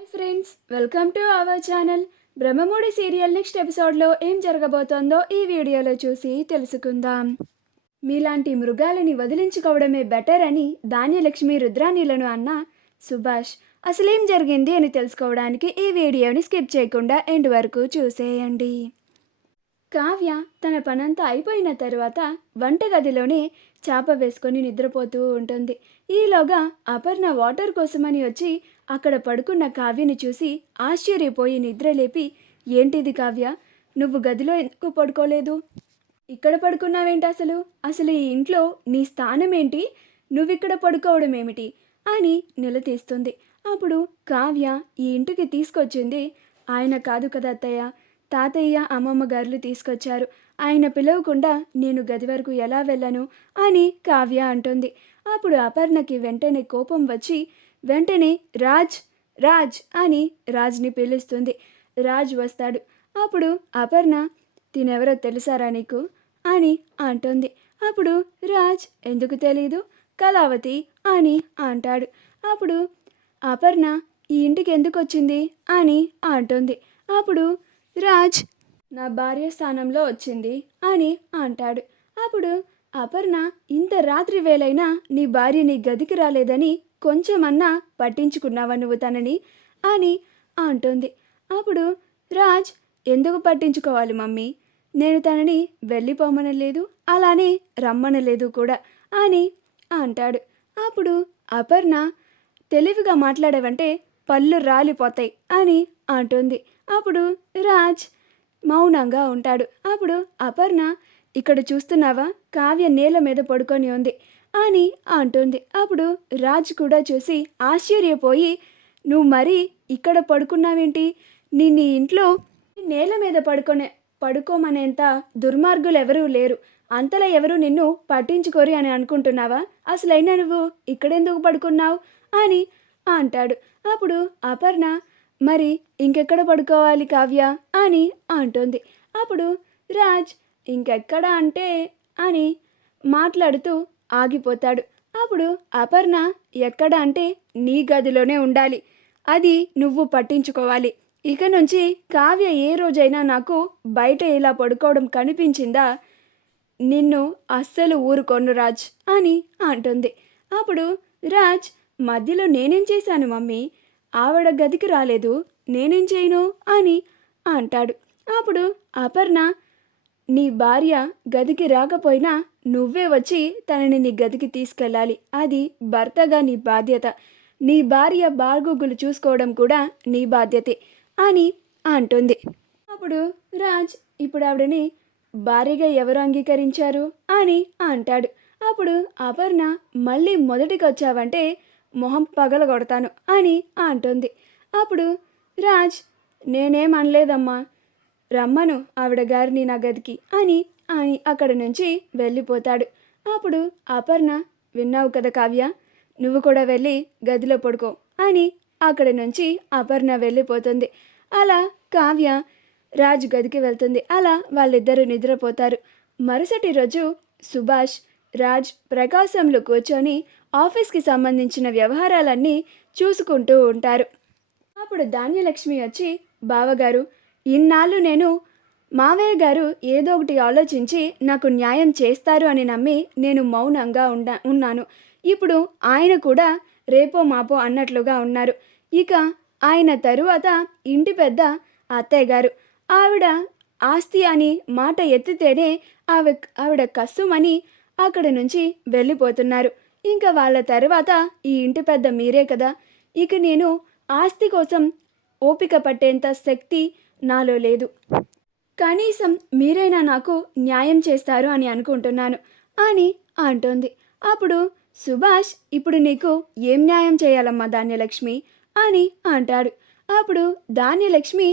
Hi friends, welcome to our channel. Brahmamudi serial next ఎపిసోడ్లో ఏం జరగబోతోందో ఈ వీడియోలో చూసి తెలుసుకుందాం. మీలాంటి మృగాలని వదిలించుకోవడమే బెటర్ అని ధాన్యలక్ష్మి రుద్రాణీలను అన్న సుభాష్ అసలేం జరిగింది అని తెలుసుకోవడానికి ఈ వీడియోని స్కిప్ చేయకుండా ఎండ్ వరకు చూసేయండి. కావ్య తన పనంతా అయిపోయిన తరువాత వంటగదిలోనే చాప వేసుకొని నిద్రపోతూ ఉంటుంది. ఈలోగా అపర్ణ వాటర్ కోసమని వచ్చి అక్కడ పడుకున్న కావ్యని చూసి ఆశ్చర్యపోయి నిద్రలేపి, ఏంటిది కావ్య, నువ్వు గదిలో ఎందుకు పడుకోలేదు? ఇక్కడ పడుకున్నావేంటి? అసలు అసలు ఈ ఇంట్లో నీ స్థానం ఏంటి? నువ్విక్కడ పడుకోవడం ఏమిటి అని నిలదీస్తుంది. అప్పుడు కావ్య ఈ ఇంటికి తీసుకొచ్చింది ఆయన కాదు కదా అత్తయ్య, తాతయ్య అమ్మమ్మ గారులు తీసుకొచ్చారు. ఆయన పిలవకుండా నేను గది వరకు ఎలా వెళ్ళను అని కావ్య అంటుంది. అప్పుడు అపర్ణకి వెంటనే కోపం వచ్చి వెంటనే రాజ్ రాజ్ అని రాజ్ని పిలుస్తుంది. రాజ్ వస్తాడు. అప్పుడు అపర్ణ, తినెవరో తెలుసారా నీకు అని అంటుంది. అప్పుడు రాజ్, ఎందుకు తెలీదు, కళావతి అని అంటాడు. అప్పుడు అపర్ణ, ఈ ఇంటికి ఎందుకు వచ్చింది అని అంటుంది. అప్పుడు రాజ్, నా భార్య స్థానంలో వచ్చింది అని అంటాడు. అప్పుడు అపర్ణ, ఇంత రాత్రి వేళైనా నీ భార్య నీ గదికి రాలేదని కొంచెమన్నా పట్టించుకున్నావా నువ్వు తనని అని అంటుంది. అప్పుడు రాజ్, ఎందుకు పట్టించుకోవాలి మమ్మీ, నేను తనని వెళ్ళిపోమనలేదు, అలానే రమ్మనలేదు కూడా అని అంటాడు. అప్పుడు అపర్ణ, తెలివిగా మాట్లాడేవంటే పళ్ళు రాలిపోతాయి అని అంటుంది. అప్పుడు రాజ్ మౌనంగా ఉంటాడు. అప్పుడు అపర్ణ, ఇక్కడ చూస్తున్నావా, కావ్య నేల మీద పడుకొని ఉంది అని అంటుంది. అప్పుడు రాజ్ కూడా చూసి ఆశ్చర్యపోయి, నువ్వు మరీ ఇక్కడ పడుకున్నావేంటి, నీ ఇంట్లో నేల మీద పడుకోమనేంత దుర్మార్గులు ఎవరూ లేరు, అంతలా ఎవరు నిన్ను పట్టించుకోరు అని అనుకుంటున్నావా, అసలైనా నువ్వు ఇక్కడెందుకు పడుకున్నావు అని అంటాడు. అప్పుడు అపర్ణ, మరి ఇంకెక్కడ పడుకోవాలి కావ్య అని అంటుంది. అప్పుడు రాజ్, ఇంకెక్కడ అంటే అని మాట్లాడుతూ ఆగిపోతాడు. అప్పుడు అపర్ణ, ఎక్కడ అంటే నీ గదిలోనే ఉండాలి, అది నువ్వు పట్టించుకోవాలి. ఇక నుంచి కావ్య ఏ రోజైనా నాకు బయట ఇలా పడుకోవడం కనిపించిందా, నిన్ను అస్సలు ఊరుకోను రాజ్ అని అంటుంది. అప్పుడు రాజ్, మధ్యలో నేనేం చేశాను మమ్మీ, ఆవిడ గదికి రాలేదు, నేనేం చేయను అని అంటాడు. అప్పుడు అపర్ణ, నీ భార్య గదికి రాకపోయినా నువ్వే వచ్చి తనని నీ గదికి తీసుకెళ్ళాలి, అది భర్తగా నీ బాధ్యత, నీ భార్య బాగోగులు చూసుకోవడం కూడా నీ బాధ్యతే అని అంటుంది. అప్పుడు రాజ్, ఇప్పుడు ఆవిడని భార్యగా ఎవరు అంగీకరించారు అని అంటాడు. అప్పుడు అపర్ణ, మళ్ళీ మొదటికి వచ్చావంటే మొహం పగలగొడతాను అని అంటుంది. అప్పుడు రాజ్, నేనేం అనలేదమ్మా, రమ్మను ఆవిడ గారిని నా గదికి అని అని అక్కడి నుంచి వెళ్ళిపోతాడు. అప్పుడు అపర్ణ, విన్నావు కదా కావ్య, నువ్వు కూడా వెళ్ళి గదిలో పడుకో అని అక్కడి నుంచి అపర్ణ వెళ్ళిపోతుంది. అలా కావ్య రాజ్ గదికి వెళ్తుంది. అలా వాళ్ళిద్దరూ నిద్రపోతారు. మరుసటి రోజు సుభాష్, రాజ్ ప్రకాశంలో కూర్చొని ఆఫీస్కి సంబంధించిన వ్యవహారాలన్నీ చూసుకుంటూ ఉంటారు. అప్పుడు ధాన్యలక్ష్మి వచ్చి, బావగారు, ఇన్నాళ్ళు నేను మావయ్య గారు ఏదో ఒకటి ఆలోచించి నాకు న్యాయం చేస్తారు అని నమ్మి నేను మౌనంగా ఉన్నాను. ఇప్పుడు ఆయన కూడా రేపో మాపో అన్నట్లుగా ఉన్నారు. ఇక ఆయన తరువాత ఇంటి పెద్ద అత్తయ్య గారు, ఆవిడ ఆస్తి అని మాట ఎత్తితేనే ఆవిడ కస్సుమని అక్కడి నుంచి వెళ్ళిపోతున్నారు. ఇంకా వాళ్ళ తర్వాత ఈ ఇంటి పెద్ద మీరే కదా, ఇక నేను ఆస్తి కోసం ఓపిక పట్టేంత శక్తి నాలో లేదు, కనీసం మీరైనా నాకు న్యాయం చేస్తారు అని అనుకుంటున్నాను అని అంటుంది. అప్పుడు సుభాష్, ఇప్పుడు నీకు ఏం న్యాయం చేయాలమ్మా ధాన్యలక్ష్మి అని అంటాడు. అప్పుడు ధాన్యలక్ష్మి,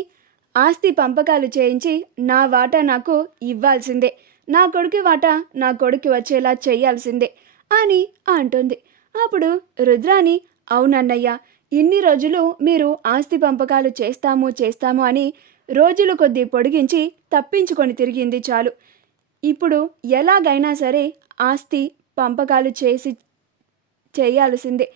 ఆస్తి పంపకాలు చేయించి నా వాటా నాకు ఇవ్వాల్సిందే, నా కొడుకు వాటా నా కొడుకు వచ్చేలా చేయాల్సిందే అని అంటుంది. అప్పుడు రుద్రాణి, అవునన్నయ్య, ఇన్ని రోజులు మీరు ఆస్తి పంపకాలు చేస్తాము అని రోజులు కొద్దీ పొడిగించి తప్పించుకొని తిరిగింది చాలు, ఇప్పుడు ఎలాగైనా సరే ఆస్తి పంపకాలు చేయాల్సిందే,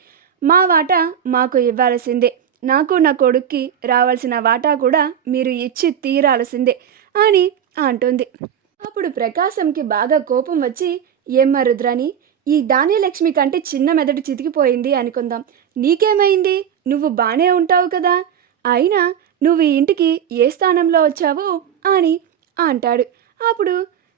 మా వాటా మాకు ఇవ్వాల్సిందే, నాకు నా కొడుక్కి రావాల్సిన వాటా కూడా మీరు ఇచ్చి తీరాల్సిందే అని అంటుంది. అప్పుడు ప్రకాశంకి బాగా కోపం వచ్చి, ఏమ్మా రుద్రాని, ఈ ధాన్యలక్ష్మి కంటే చిన్న మెదడు చితికిపోయింది అనుకుందాం. నీకేమైంది? నువ్వు బానే ఉంటావు కదా, అయినా నువ్వు ఈ ఇంటికి ఏ స్థానంలో వచ్చావు అని అంటాడు. అప్పుడు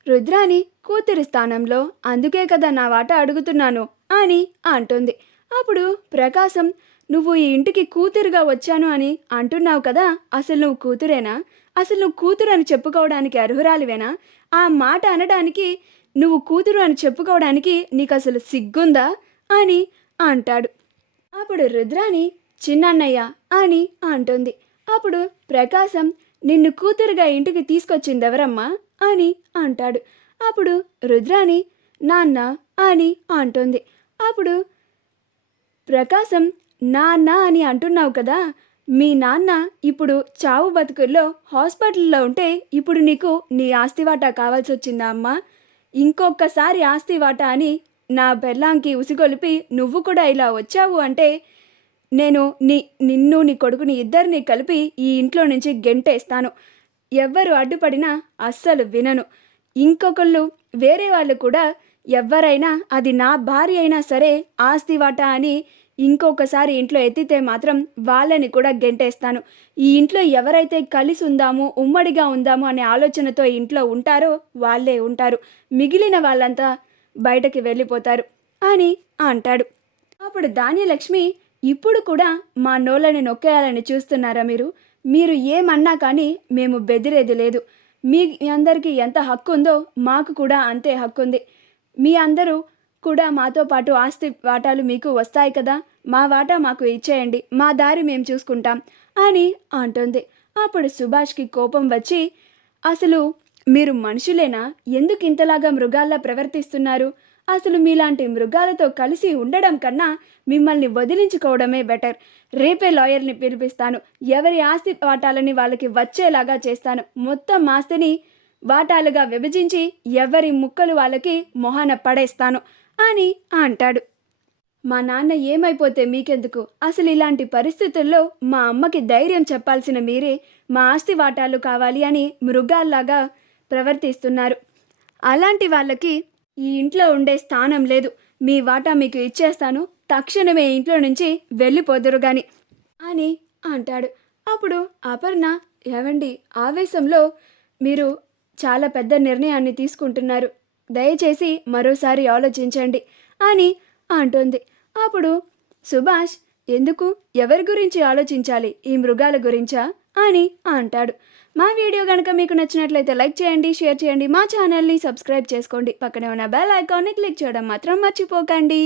రుద్రాని కూతురి స్థానంలో, అందుకే కదా నా వాటా అడుగుతున్నాను అని అంటుంది. అప్పుడు ప్రకాశం, నువ్వు ఈ ఇంటికి కూతురుగా వచ్చాను అని అంటున్నావు కదా, అసలు నువ్వు కూతురేనా? అసలు నువ్వు కూతురు అని చెప్పుకోవడానికి అర్హురాలివేనా? ఆ మాట అనడానికి, నువ్వు కూతురు అని చెప్పుకోవడానికి నీకు అసలు సిగ్గుందా అని అంటాడు. అప్పుడు రుద్రాని చిన్నన్నయ్య అని అంటుంది. అప్పుడు ప్రకాశం, నిన్ను కూతురుగా ఇంటికి తీసుకొచ్చిందెవరమ్మా అని అంటాడు. అప్పుడు రుద్రాని నాన్న అని అంటుంది. అప్పుడు ప్రకాశం, నాన్న అని అంటున్నావు కదా, మీ నాన్న ఇప్పుడు చావు బతుకుల్లో హాస్పిటల్లో ఉంటే ఇప్పుడు నీకు నీ ఆస్తి వాటా కావాల్సి వచ్చిందా అమ్మా? ఇంకొకసారి ఆస్తి వాటా అని నా బెల్లాంకి ఉసిగొలిపి నువ్వు కూడా ఇలా వచ్చావు అంటే నేను నిన్ను నీ కొడుకుని ఇద్దరిని కలిపి ఈ ఇంట్లో నుంచి గెంటేస్తాను. ఎవ్వరు అడ్డుపడినా అస్సలు వినను. ఇంకొకళ్ళు వేరే వాళ్ళు కూడా ఎవరైనా, అది నా భార్య అయినా సరే, ఆస్తి వాటా అని ఇంకొకసారి ఇంట్లో ఎత్తితే మాత్రం వాళ్ళని కూడా గెంటేస్తాను. ఈ ఇంట్లో ఎవరైతే కలిసి ఉందాము, ఉమ్మడిగా ఉందాము అనే ఆలోచనతో ఇంట్లో ఉంటారో వాళ్ళే ఉంటారు, మిగిలిన వాళ్ళంతా బయటకి వెళ్ళిపోతారు అని అంటాడు. అప్పుడు ధాన్యలక్ష్మి, ఇప్పుడు కూడా మా నోళ్ళని నొక్కేయాలని చూస్తున్నారా మీరు? మీరు ఏమన్నా కానీ మేము బెదిరేది లేదు. మీ అందరికీ ఎంత హక్కు ఉందో మాకు కూడా అంతే హక్కు ఉంది. మీ అందరూ కూడా మాతో పాటు ఆస్తి వాటాలు మీకు వస్తాయి కదా, మా వాటా మాకు ఇచ్చేయండి, మా దారి మేము చూసుకుంటాం అని అంటుంది. అప్పుడు సుభాష్కి కోపం వచ్చి, అసలు మీరు మనుషులేనా? ఎందుకు ఇంతలాగా మృగాల్లా ప్రవర్తిస్తున్నారు? అసలు మీలాంటి మృగాలతో కలిసి ఉండడం కన్నా మిమ్మల్ని వదిలించుకోవడమే బెటర్. రేపే లాయర్ని పిలిపిస్తాను, ఎవరి ఆస్తి వాటాలని వాళ్ళకి వచ్చేలాగా చేస్తాను, మొత్తం ఆస్తిని వాటాలుగా విభజించి ఎవరి ముక్కలు వాళ్ళకి మొహాన పడేస్తాను అని అంటాడు. మా నాన్న ఏమైపోతే మీకెందుకు? అసలు ఇలాంటి పరిస్థితుల్లో మా అమ్మకి ధైర్యం చెప్పాల్సిన మీరే మా ఆస్తి వాటాలు కావాలి అని మృగాల్లాగా ప్రవర్తిస్తున్నారు. అలాంటి వాళ్ళకి ఈ ఇంట్లో ఉండే స్థానం లేదు. మీ వాటా మీకు ఇచ్చేస్తాను, తక్షణమే ఇంట్లో నుంచి వెళ్ళిపోదురు గాని అని అంటాడు. అప్పుడు అపర్ణ, ఏవండి, ఆవేశంలో మీరు చాలా పెద్ద నిర్ణయాన్ని తీసుకుంటున్నారు, దయచేసి మరోసారి ఆలోచించండి అని అంటుంది. అప్పుడు సుభాష్, ఎందుకు, ఎవరి గురించి ఆలోచించాలి, ఈ మృగాల గురించా అని అంటాడు. మా వీడియో కనుక మీకు నచ్చినట్లయితే లైక్ చేయండి, షేర్ చేయండి, మా ఛానల్ని సబ్స్క్రైబ్ చేసుకోండి, పక్కనే ఉన్న బెల్ ఐకాన్ని క్లిక్ చేయడం మాత్రం మర్చిపోకండి.